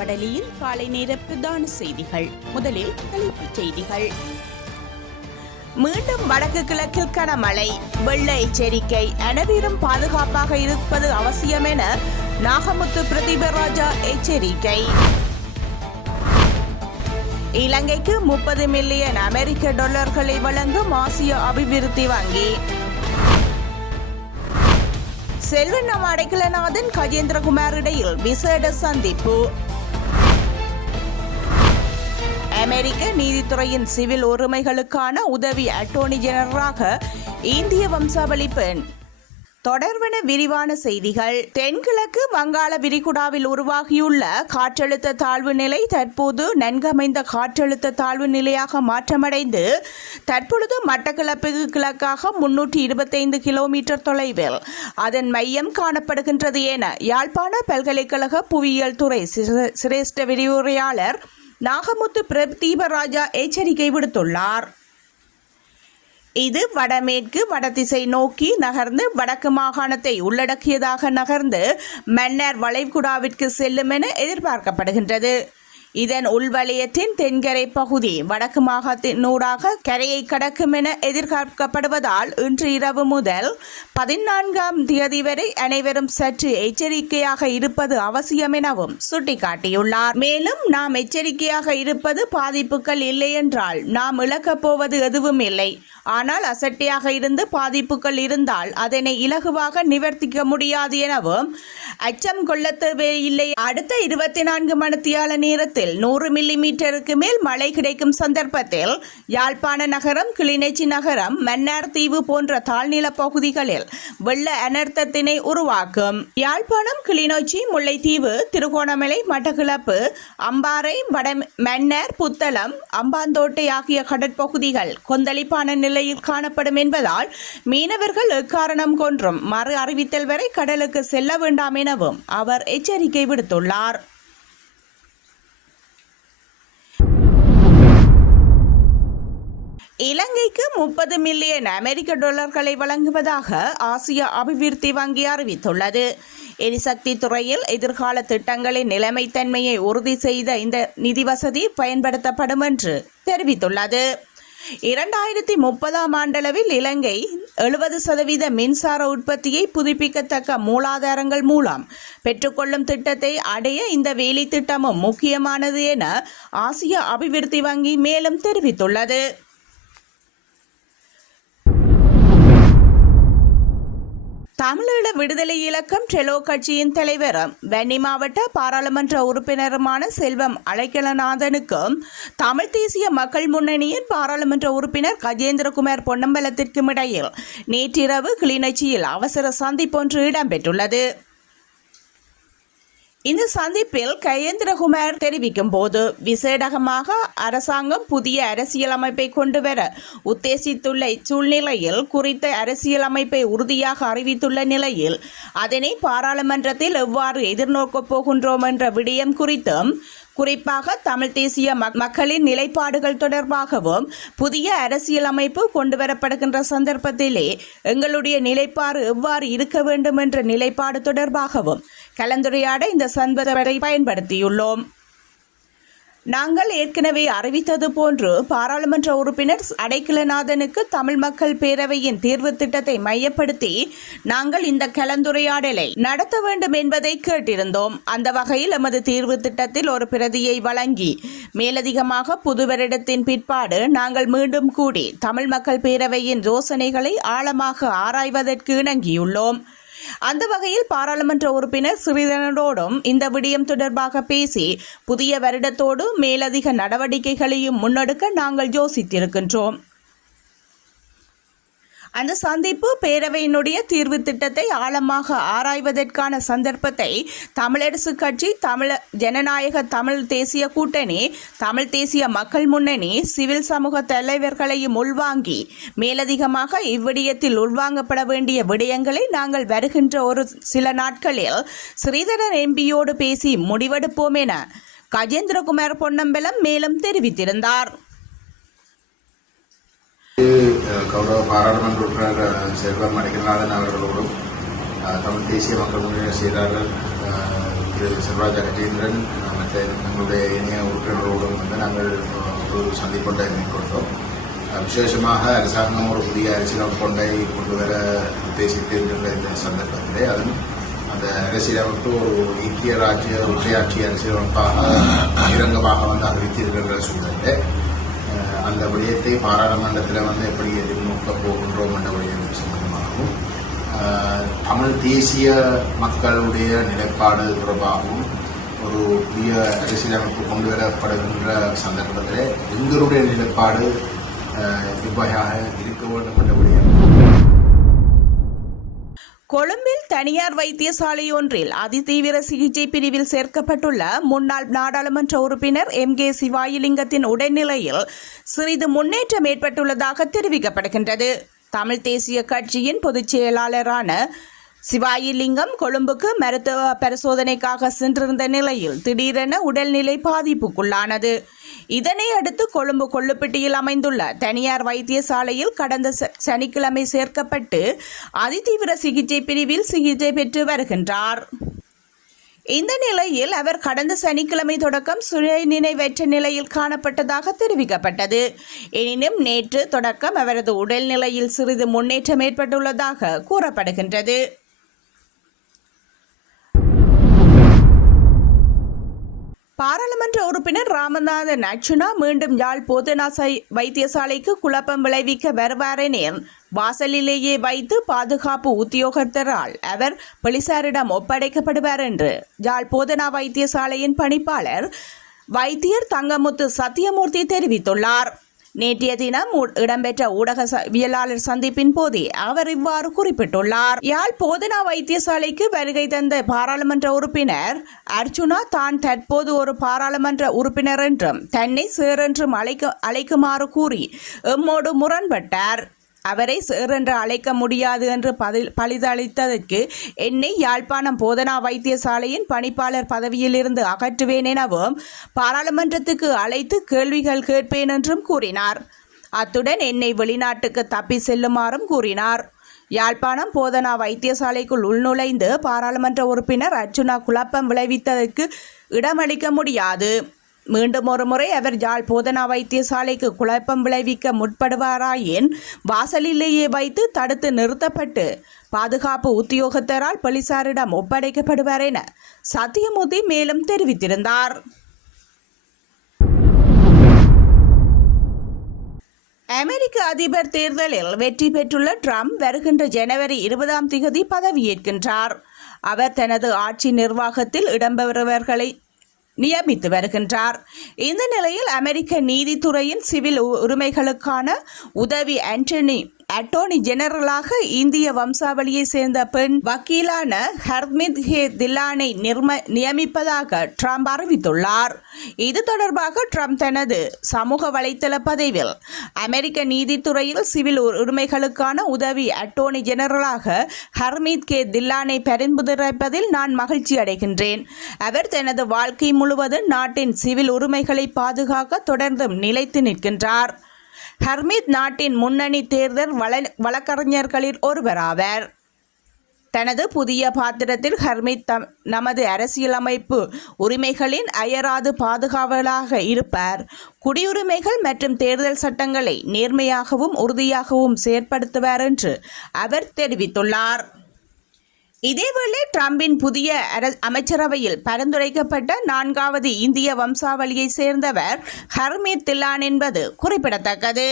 வடலியில் காலை நேர பிரதான செய்திகள். முதலில் தலைப்புச் செய்திகள். மீண்டும் வடக்கு கிழக்கில் கனமழை, வெள்ள எச்சரிக்கை, அனைவரும் பாதுகாப்பாக இருப்பது அவசியம் என நாகமுத்து பிரதீபராஜா எச்சரிக்கை. இலங்கைக்கு 30 மில்லியன் அமெரிக்க டாலர்களை வழங்கும் ஆசிய அபிவிருத்தி வங்கி. செல்வன் அடைக்கலநாதன் கஜேந்திரகுமார் இடையில் விசேட சந்திப்பு. அமெரிக்க நீதித்துறையின் சிவில் உரிமைகளுக்கான உதவி அட்டோர்னி ஜெனரலாக இந்திய வம்சாவளி பெண். தொடர்வன விரிவான செய்திகள். தென்கிழக்கு வங்காள விரிகுடாவில் உருவாகியுள்ள காற்றழுத்த தாழ்வு நிலை தற்போது நன்கமைந்த காற்றழுத்த தாழ்வு நிலையாக மாற்றமடைந்து தற்பொழுது மட்டக்களப்புக்கு கிழக்காக 325 கிலோமீட்டர் தொலைவில் அதன் மையம் காணப்படுகின்றது என யாழ்ப்பாண பல்கலைக்கழக புவியியல் துறை சிரேஷ்ட விரிவுரையாளர் நாகமுத்து பிரதீபராஜா எச்சரிக்கை விடுத்துள்ளார். இது வடமேற்கு வடதிசை நோக்கி நகர்ந்து வடக்கு மாகாணத்தை உள்ளடக்கியதாக நகர்ந்து மன்னார் வளைகுடாவிற்கு செல்லும் என எதிர்பார்க்கப்படுகின்றது. இதன் உள்வலயத்தின் தென்கரை பகுதி வடக்கு மாகாணத்தினூடாக கரையை கடக்கும் என எதிர்பார்க்கப்படுவதால் இன்று இரவு முதல் 14ஆம் தேதி வரை அனைவரும் சற்று எச்சரிக்கையாக இருப்பது அவசியம் எனவும் சுட்டிக்காட்டியுள்ளார். மேலும் நாம் எச்சரிக்கையாக இருப்பது பாதிப்புகள் இல்லை என்றால் நாம் இழக்கப் போவது எதுவும் இல்லை. ஆனால் அசட்டையாக இருந்து பாதிப்புகள் இருந்தால் அதனை இலகுவாக நிவர்த்திக்க முடியாது எனவும் அச்சம் கொள்ள தேவையில்லை. அடுத்த 24 மணித்தியால நேரத்தில் 100 மில்லிமீட்டருக்கு மேல் மழை கிடைக்கும் சந்தர்ப்பத்தில் யாழ்ப்பாண நகரம், கிளிநொச்சி நகரம், மன்னார் தீவு போன்ற தாழ்நில பகுதிகளில் வெள்ள அனர்த்தத்தினை உருவாக்கும். யாழ்ப்பாணம், கிளிநொச்சி, முல்லைத்தீவு, திருகோணமலை, மட்டக்களப்பு, அம்பாறை, வட மன்னார், புத்தளம், அம்பாந்தோட்டை ஆகிய கடற்பகுதிகள் கொந்தளிப்பான நிலையில் காணப்படும் என்பதால் மீனவர்கள் எக்காரணம் கொன்றும் மறு அறிவித்தல் வரை கடலுக்கு செல்ல வேண்டாம் எனவும் அவர் எச்சரிக்கை விடுத்துள்ளார். இலங்கைக்கு 30 மில்லியன் அமெரிக்க டாலர்களை வழங்குவதாக ஆசிய அபிவிருத்தி வங்கி அறிவித்துள்ளது. எரிசக்தி துறையில் எதிர்கால திட்டங்களின் நிலைமைத்தன்மையை உறுதி செய்த இந்த நிதி வசதி பயன்படுத்தப்படும் என்று தெரிவித்துள்ளது. 2030ஆம் ஆண்டளவில் இலங்கை 70% மின்சார உற்பத்தியை புதுப்பிக்கத்தக்க மூலாதாரங்கள் மூலம் பெற்றுக்கொள்ளும் திட்டத்தை அடைய இந்த வேலை திட்டமும் முக்கியமானது என ஆசிய அபிவிருத்தி வங்கி மேலும் தெரிவித்துள்ளது. தமிழீழ விடுதலை இயக்கம் டெலோ கட்சியின் தலைவரும் வன்னி மாவட்ட பாராளுமன்ற உறுப்பினருமான செல்வம் அடைக்கலநாதனுக்கும் தமிழ் தேசிய மக்கள் முன்னணியின் பாராளுமன்ற உறுப்பினர் கஜேந்திரகுமார் பொன்னம்பலத்திற்கும் இடையில் நேற்றிரவு கிளிநொச்சியில் அவசர சந்திப்பொன்று இடம்பெற்றுள்ளது. இந்த சந்திப்பில் கஜேந்திரகுமார் தெரிவிக்கும் போது விசேடமாக அரசாங்கம் புதிய அரசியலமைப்பை கொண்டுவர உத்தேசித்துள்ள சூழ்நிலையில் குறித்த அரசியலமைப்பை உறுதியாக அறிவித்துள்ள நிலையில் அதனை பாராளுமன்றத்தில் எவ்வாறு எதிர்நோக்கப் போகின்றோம் என்ற விடயம் குறித்தும் குறிப்பாக தமிழ் தேசிய மக்களின் நிலைப்பாடுகள் தொடர்பாகவும் புதிய அரசியலமைப்பு கொண்டுவரப்படுகின்ற சந்தர்ப்பத்திலே எங்களுடைய நிலைப்பாடு எவ்வாறு இருக்க வேண்டும் என்ற நிலைப்பாடு தொடர்பாகவும் கலந்துரையாட இந்த சந்தர்ப்பத்தை பயன்படுத்தியுள்ளோம். நாங்கள் ஏற்கனவே அறிவித்தது போன்று பாராளுமன்ற உறுப்பினர் அடைக்கலநாதனுக்கு தமிழ் மக்கள் பேரவையின் தீர்வு திட்டத்தை மையப்படுத்தி நாங்கள் இந்த கலந்துரையாடலை நடத்த வேண்டும் என்பதை கேட்டிருந்தோம். அந்த வகையில் எமது தீர்வு திட்டத்தில் ஒரு பிரதியை வழங்கி மேலதிகமாக புது வருடத்தின் பிற்பாடு நாங்கள் மீண்டும் கூடி தமிழ் மக்கள் பேரவையின் யோசனைகளை ஆழமாக ஆராய்வதற்கு இணங்கியுள்ளோம். அந்த வகையில் பாராளுமன்ற உறுப்பினர் ஸ்ரீதரனோடும் இந்த விடயம் தொடர்பாக பேசி புதிய வருடத்தோடு மேலதிக நடவடிக்கைகளையும் முன்னெடுக்க நாங்கள் யோசித்திருக்கின்றோம். அந்த சந்திப்பு பேரவையினுடைய தீர்வு திட்டத்தை ஆழமாக ஆராய்வதற்கான சந்தர்ப்பத்தை தமிழரசு கட்சி, தமிழ் ஜனநாயக தமிழ் தேசிய கூட்டணி, தமிழ் தேசிய மக்கள் முன்னணி, சிவில் சமூக தலைவர்களையும் உள்வாங்கி மேலதிகமாக இவ்விடயத்தில் உள்வாங்கப்பட வேண்டிய விடயங்களை நாங்கள் வருகின்ற ஒரு சில நாட்களில் ஸ்ரீதரன் எம்பியோடு பேசி முடிவெடுப்போம் என கஜேந்திரகுமார் பொன்னம்பலம் மேலும் தெரிவித்திருந்தார். கௌரவ பாராளுமன்ற உறுப்பினர் செல்வம் அடைக்கலநாதன் அவர்களோடும் தமிழ் தேசிய மக்கள் முன்னணி செயலாளர் திரு செல்வராஜ கஜேந்திரன் மற்ற எங்களுடைய இணைய உறுப்பினர்களோடும் நாங்கள் ஒரு சந்திப்பொன்றை மேற்கொண்டோம். விசேஷமாக அரசாங்கம் ஒரு புதிய அரசியலமைப்பு கொண்டை கொண்டு வர உத்தேசித்திருக்கின்ற இந்த சந்தர்ப்பத்திலே அதுவும் அந்த அரசியலமைப்பு ஒரு ஐக்கிய ராஜ்ய ஒற்றையாட்சி அரசியலமைப்பாக பகிரங்கமாக அறிவித்திருக்கின்ற சூழலில் அந்த விடயத்தை பாராளுமன்றத்தில் எப்படி எதிர்நோக்கப் போகின்றோம் என்ற விடயம் சம்பந்தமாகவும் தமிழ் தேசிய மக்களுடைய நிலைப்பாடு தொடர்பாகவும் ஒரு புதிய அரசியலமைப்பு கொண்டு வரப்படுகின்ற சந்தர்ப்பத்தில் எங்களுடைய நிலைப்பாடு இவ்வாறாக இருக்க வேண்டும் என்ற விடயம். கொழும்பில் தனியார் வைத்தியசாலை ஒன்றில் அதிதீவிர சிகிச்சை பிரிவில் சேர்க்கப்பட்டுள்ள முன்னாள் நாடாளுமன்ற உறுப்பினர் MK சிவாயிலிங்கத்தின் உடல்நிலையில் சிறிது முன்னேற்றம் ஏற்பட்டுள்ளதாக தெரிவிக்கப்படுகின்றது. தமிழ் தேசிய கட்சியின் பொதுச் செயலாளரான சிவாயிலிங்கம் கொழும்புக்கு மருத்துவ பரிசோதனைக்காக சென்றிருந்த நிலையில் திடீரென உடல்நிலை பாதிப்புக்குள்ளானது. இதனை அடுத்து கொழும்பு கொள்ளுப்பட்டியில் அமைந்துள்ள தனியார் வைத்தியசாலையில் கடந்த சனிக்கிழமை சேர்க்கப்பட்டு அதிதீவிர சிகிச்சை பிரிவில் சிகிச்சை பெற்று வருகின்றார். இந்த நிலையில் அவர் கடந்த சனிக்கிழமை தொடக்கம் சுய நினைவற்ற நிலையில் காணப்பட்டதாக தெரிவிக்கப்பட்டது. எனினும் நேற்று தொடக்கம் அவரது உடல்நிலையில் சிறிது முன்னேற்றம் ஏற்பட்டுள்ளதாக கூறப்படுகின்றது. பாராளுமன்ற உறுப்பினர் ராமநாதன் அர்ச்சுனா மீண்டும் யாழ் போதனா வைத்தியசாலைக்கு குழப்பம் விளைவிக்க வருவார் என வாசலிலேயே வைத்து பாதுகாப்பு உத்தியோகத்தரால் அவர் போலீசாரிடம் ஒப்படைக்கப்படுவார் என்று யாழ் போதனா வைத்தியசாலையின் பணிப்பாளர் வைத்தியர் தங்கமுத்து சத்தியமூர்த்தி தெரிவித்துள்ளார். நேற்றைய தினம் இடம்பெற்ற ஊடகவியலாளர் சந்திப்பின் போதே அவர் இவ்வாறு குறிப்பிட்டுள்ளார். யாழ் போதனா வைத்தியசாலைக்கு வருகை தந்த பாராளுமன்ற உறுப்பினர் அர்ச்சுனா தான் தற்போது ஒரு பாராளுமன்ற உறுப்பினர் என்றும் தன்னை சேர் என்றும் அழைக்குமாறு கூறி எம்மோடு முரண்பட்டார். அவரை சேர் என்று அழைக்க முடியாது என்று பழிதளித்ததற்கு என்னை யாழ்ப்பாணம் போதனா வைத்தியசாலையின் பணிப்பாளர் பதவியிலிருந்து அகற்றுவேன் எனவும் பாராளுமன்றத்துக்கு அழைத்து கேள்விகள் கேட்பேன் என்றும் கூறினார். அத்துடன் என்னை வெளிநாட்டுக்கு தப்பி செல்லுமாறும் கூறினார். யாழ்ப்பாணம் போதனா வைத்தியசாலைக்குள் உள்நுழைந்து பாராளுமன்ற உறுப்பினர் அர்ச்சுனா குழப்பம் விளைவித்ததற்கு இடமளிக்க முடியாது. மீண்டும் ஒரு முறை அவர் யாழ் போதனா வைத்தியசாலைக்கு குழப்பம் விளைவிக்க முற்படுவாராயின் வாசலிலேயே வைத்து தடுத்து நிறுத்தப்பட்டு பாதுகாப்பு உத்தியோகத்தரால் போலீசாரிடம் ஒப்படைக்கப்படுவார் என சத்தியமூர்த்தி மேலும் தெரிவித்திருந்தார். அமெரிக்க அதிபர் தேர்தலில் வெற்றி பெற்றுள்ள ட்ரம்ப் வருகின்ற ஜனவரி 20 பதவியேற்கின்றார். அவர் தனது ஆட்சி நிர்வாகத்தில் இடம்பெறுபவர்களை நியமித்து வருகின்றார். இந்த நிலையில் அமெரிக்க நீதித்துறையின் சிவில் உரிமைகளுக்கான உதவி அட்டோர்னி ஜெனரலாக இந்திய வம்சாவளியை சேர்ந்த பெண் வக்கீலான ஹர்மித் கே தில்லானை நியமிப்பதாக ட்ரம்ப் அறிவித்துள்ளார். இது தொடர்பாக ட்ரம்ப் தனது சமூக வலைதள பதிவில் அமெரிக்க நீதித்துறையில் சிவில் உரிமைகளுக்கான உதவி அட்டோர்னி ஜெனரலாக ஹர்மித் கே தில்லானை பரிந்துரைப்பதில் நான் மகிழ்ச்சி அடைகின்றேன். அவர் தனது வாழ்க்கை முழுவதும் நாட்டின் சிவில் உரிமைகளை பாதுகாக்க தொடர்ந்தும் நிலைத்து நிற்கின்றார். ஹர்மித் நாட்டின் முன்னணி தேர்தல் வழக்கறிஞர்களில் ஒருவராவர். தனது புதிய பாத்திரத்தில் ஹர்மித் நமது அரசியலமைப்பு உரிமைகளின் அயராது பாதுகாவலாக இருப்பார். குடியுரிமைகள் மற்றும் தேர்தல் சட்டங்களை நேர்மையாகவும் உறுதியாகவும் செயற்படுத்துவார் என்று அவர் தெரிவித்துள்ளார். இதேவேளை ட்ரம்பின் புதிய அமைச்சரவையில் பரிந்துரைக்கப்பட்ட 4வது இந்திய வம்சாவளியை சேர்ந்தவர் ஹர்மித் தில்லான் என்பது குறிப்பிடத்தக்கது.